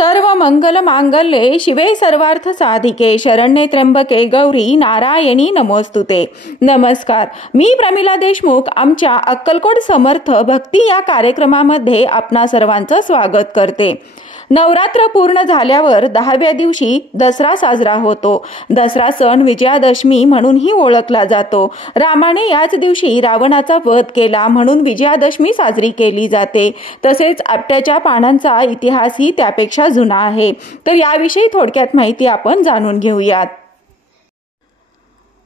सर्व मंगल मांगल्ये शिवे सर्वार्थ साधिके शरण्ये त्र्यंबके गौरी नारायणी नमोस्तुते। नमस्कार, मी प्रमिला देशमुख आमच्या अक्कलकोट समर्थ भक्ती या कार्यक्रमामध्ये आपणा सर्वांचं स्वागत करते। नवरात्र पूर्ण झाल्यावर 10व्या दिवशी दसरा साजरा होतो। दसरा सण विजयादशमी म्हणूनही ओळखला जातो। रामाने याच दिवशी रावणाचा वध केला म्हणून विजयादशमी साजरी केली जाते। तसेच आपट्याच्या पानांचा इतिहासही त्यापेक्षा जुना आहे। तर याविषयी थोडक्यात माहिती आपण जाणून घेऊयात।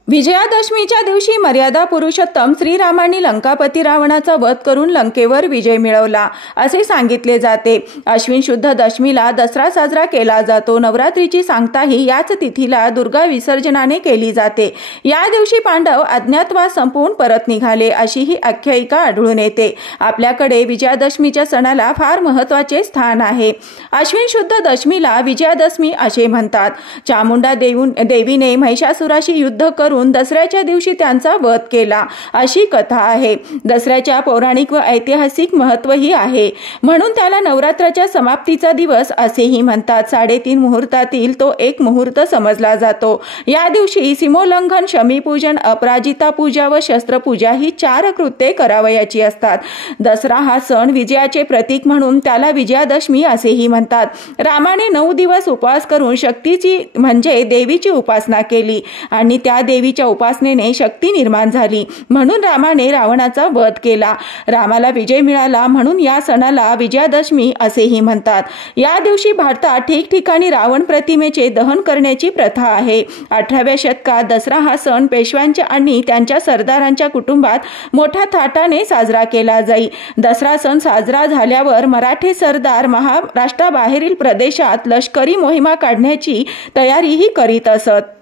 विजयादशमीच्या दिवशी मर्यादा पुरुषोत्तम श्रीरामांनी लंकापती रावणाचा वध करून लंकेवर विजय मिळवला असे सांगितले जाते। अश्विन शुद्ध दशमीला दसरा साजरा केला जातो। नवरात्रीची सांगताही याच तिथीला दुर्गा विसर्जनाने केली जाते। या दिवशी पांडव अज्ञातवास संपवून परत निघाले अशी ही आख्यायिका आढळून येते। आपल्याकडे विजयादशमीच्या सणाला फार महत्त्वाचे स्थान आहे। अश्विन शुद्ध दशमीला विजयादशमी असे म्हणतात। चामुंडा देवीने महिषासुराशी युद्ध करून दसऱ्याच्या दिवशी त्यांचा वध केला अशी कथा आहे। दसऱ्याच्या पौराणिक व ऐतिहासिक महत्त्वही आहे, म्हणून त्याला नवरात्राच्या समाप्तीचा दिवस असेही म्हणतात। 3.5 मुहूर्तातील तो एक मुहूर्त समजला जातो। या दिवशी सीमोल्लंघन, शमीपूजन, अपराजिता पूजा व शस्त्रपूजा ही 4 कृत्ये करावयाची असतात। दसरा हा सण विजयाचे प्रतीक म्हणून त्याला विजयादशमी असेही म्हणतात। रामाने 9 दिवस उपवास करून शक्तीची म्हणजे देवीची उपासना केली आणि त्या देवीच्या उपासनेने शक्ती निर्माण झाली म्हणून रामाने रावणाचा वध केला। रामाला विजय मिळाला म्हणून या सणाला विजयादशमी असेही म्हणतात। या दिवशी भारतात ठिकठिकाणी रावण प्रतिमेचे दहन करण्याची प्रथा आहे। 18व्या शतकात दसरा हा सण पेशव्यांच्या आणि त्यांच्या सरदारांच्या कुटुंबात मोठ्या थाटाने साजरा केला जाई। दसरा सण साजरा झाल्यावर मराठे सरदार महाराष्ट्राबाहेरील प्रदेशात लष्करी मोहिमा काढण्याची तयारीही करीत असत।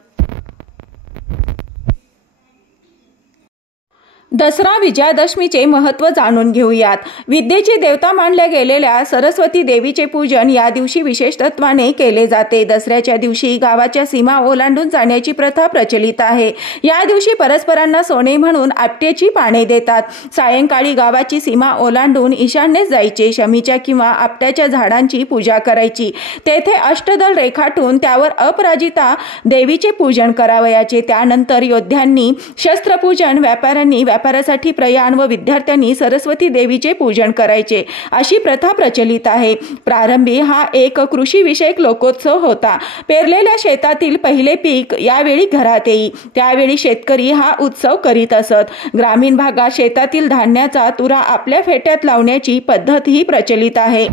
दसरा विजयादशमीचे महत्त्व जाणून घेऊयात। विद्येची देवता मानल्या गेलेल्या सरस्वती देवीचे पूजन या दिवशी विशेष तत्वाने केले जाते। दसऱ्याच्या दिवशी गावाच्या सीमा ओलांडून जाण्याची प्रथा प्रचलित आहे। या दिवशी परस्परांना सोने म्हणून आपट्याची पाने देतात। सायंकाळी गावाची सीमा ओलांडून ईशान्येस जायचे, शमीच्या किंवा आपट्याच्या झाडांची पूजा करायची। तेथे अष्टदल रेखाटून त्यावर अपराजिता देवीचे पूजन करावयाचे। त्यानंतर योद्ध्यांनी शस्त्रपूजन, व्यापाऱ्यांनी व्यापारासाठी प्रयाण व विद्यार्थ्यांनी सरस्वती देवीचे पूजन करायचे अशी प्रथा प्रचलित आहे। प्रारंभी हा एक कृषी विषयक लोकोत्सव होता। पेरलेल्या शेतातील पहिले पीक यावेळी घरात येई, त्यावेळी शेतकरी हा उत्सव करीत असत। ग्रामीण भागात शेतातील धान्याचा तुरा आपल्या फेट्यात लावण्याची पद्धत ही प्रचलित आहे।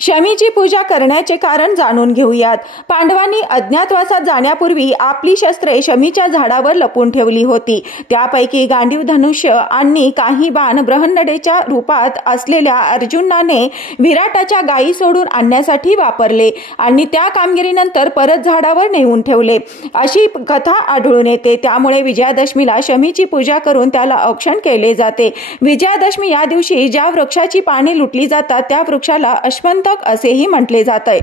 शमीची पूजा करण्याचे कारण जाणून घेऊयात। पांडवांनी अज्ञातवासात जाण्यापूर्वी आपली शस्त्रे शमीच्या झाडावर लपून ठेवली होती। त्यापैकी गांडीव, धनुष्य आणि काही बाण बृहन्नडेच्या रूपात असलेल्या अर्जुनाने विराटाच्या गायी सोडून आणण्यासाठी वापरले आणि त्या कामगिरीनंतर परत झाडावर नेऊन ठेवले अशी कथा आढळून येते। त्यामुळे विजयादशमीला शमीची पूजा करून त्याला औक्षण केले जाते। विजयादशमी या दिवशी ज्या वृक्षाची पाने लुटली जातात त्या वृक्षाला अश्वंत असेही म्हटले जाते।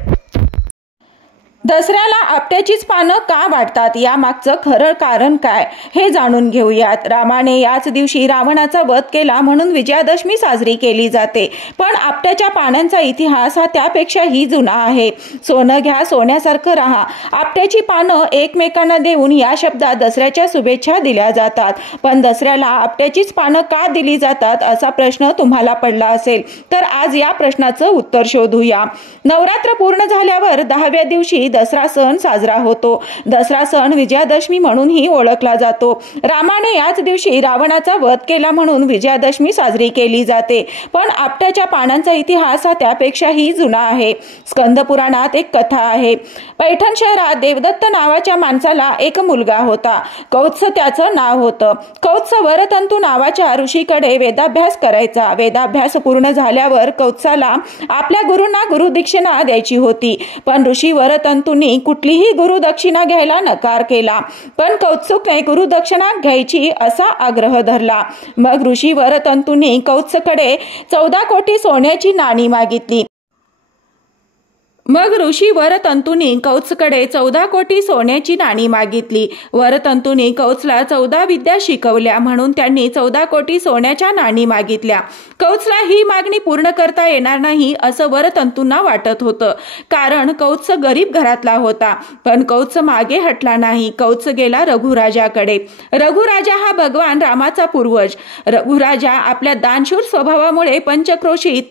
दसऱ्याला आपट्याचीच पानं का वाटतात यामागचं खरं कारण काय हे जाणून घेऊयात। रामाने याच दिवशी रावणाचा वध केला म्हणून विजयादशमी साजरी केली जाते। पण आपट्याच्या पानांचा इतिहास हा त्यापेक्षाही जुना आहे। सोनं घ्या, सोन्यासारखं राहा, आपट्याची पानं एकमेकांना देऊन या शब्दात दसऱ्याच्या शुभेच्छा दिल्या जातात। पण दसऱ्याला आपट्याचीच पानं का दिली जातात असा प्रश्न तुम्हाला पडला असेल, तर आज या प्रश्नाचं उत्तर शोधूया। नवरात्र पूर्ण झाल्यावर 10व्या दिवशी दसरा सण साजरा होतो। दसरा सण विजयादशमी म्हणूनही ओळखला जातो। रामाने याच दिवशी रावणाचा वध केला म्हणून विजयादशमी साजरी केली जाते। पण आपट्याच्या पानांचा इतिहास हा त्यापेक्षाही जुना आहे। स्कंद पुराणात एक कथा आहे। पैठण शहरात देवदत्त नावाच्या माणसाला एक मुलगा होता। कौत्स त्याचं नाव होतं। कौत्स वरतंतू नावाच्या ऋषीकडे वेदाभ्यास करायचा। वेदाभ्यास पूर्ण झाल्यावर कौत्साला आपल्या गुरूंना गुरुदक्षिणा द्यायची होती, पण ऋषी वरतंतू कुठलीही गुरुदक्षिणा घ्यायला नकार केला। पण कौत्सुकने गुरुदक्षिणा घ्यायची असा आग्रह धरला। मग ऋषी वरतंतूंनी कौत्सकडे 14 कोटी सोन्याची नाणी मागितली। मग ऋषी वरतंतूंनी कौत्सकडे 14 कोटी सोन्याची नाणी मागितली. वरतंतूंनी कौत्सला 14 विद्या शिकवल्या म्हणून त्यांनी 14 कोटी सोन्याच्या नाणी मागितल्या. कौत्सला ही मागणी पूर्ण करता येणार नाही असं वरतंतूंना वाटत होतं, कारण कौत्स गरीब घरातला होता. पण कौत्स मागे हटला नाही. कौत्स गेला रघुराजाकडे. रघुराजा हा भगवान रामाचा पूर्वज. रघुराजा आपल्या दानशूर स्वभावामुळे पंचक्रोशीत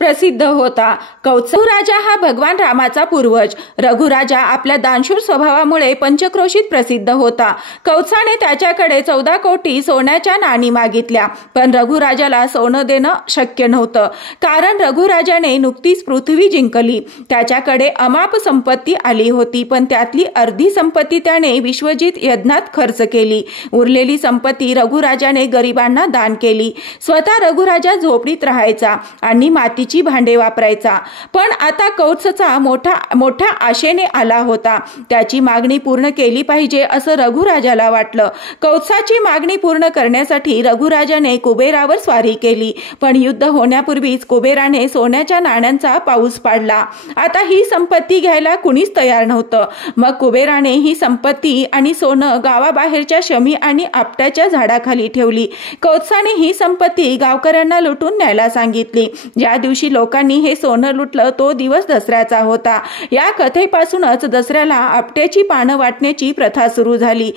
प्रसिद्ध होता. रघुराजा हा भगवान रामाचा पूर्वज. रघुराजा आपल्या दानशूर स्वभावामुळे पंचक्रोशीत प्रसिद्ध होता. कौत्साने त्याच्याकडे 14 कोटी सोन्याच्या नाणी मागितल्या. पण रघुराजाला सोनं देणं शक्य नव्हतं, कारण रघुराजाने नुकतीच पृथ्वी जिंकली. त्याच्याकडे अमाप संपत्ती आली होती, पण त्यातली अर्धी संपत्ती त्याने विश्वजित यज्ञात खर्च केली. उरलेली संपत्ती रघुराजाने गरिबांना दान केली. स्वतः रघुराजा झोपडीत राहायचा आणि माती भांडे वापरायचा. पण आता कौत्सचा मोठा आशेने आला होता. त्याची मागणी पूर्ण केली पाहिजे असं रघुराजाला वाटलं. कौत्साची मागणी पूर्ण करण्यासाठी रघुराजाने कुबेरावर स्वारी केली. पण युद्ध होण्यापूर्वीच कुबेराने सोन्याच्या नाण्यांचा पाऊस पाडला. आता ही संपत्ती घ्यायला कुणीच तयार नव्हतं. मग कुबेराने ही संपत्ती आणि सोनं गावाबाहेरच्या शमी आणि आपट्याच्या झाडाखाली ठेवली. कौत्साने ही संपत्ती गावकऱ्यांना लुटून न्यायला सांगितली. ज्या दिवशी लोकांनी हे सोनं लुटलं तो दिवस दसऱ्याचा होता. या कथेपासूनच दसऱ्याला आपट्याची पानं वाटण्याची प्रथा सुरू झाली.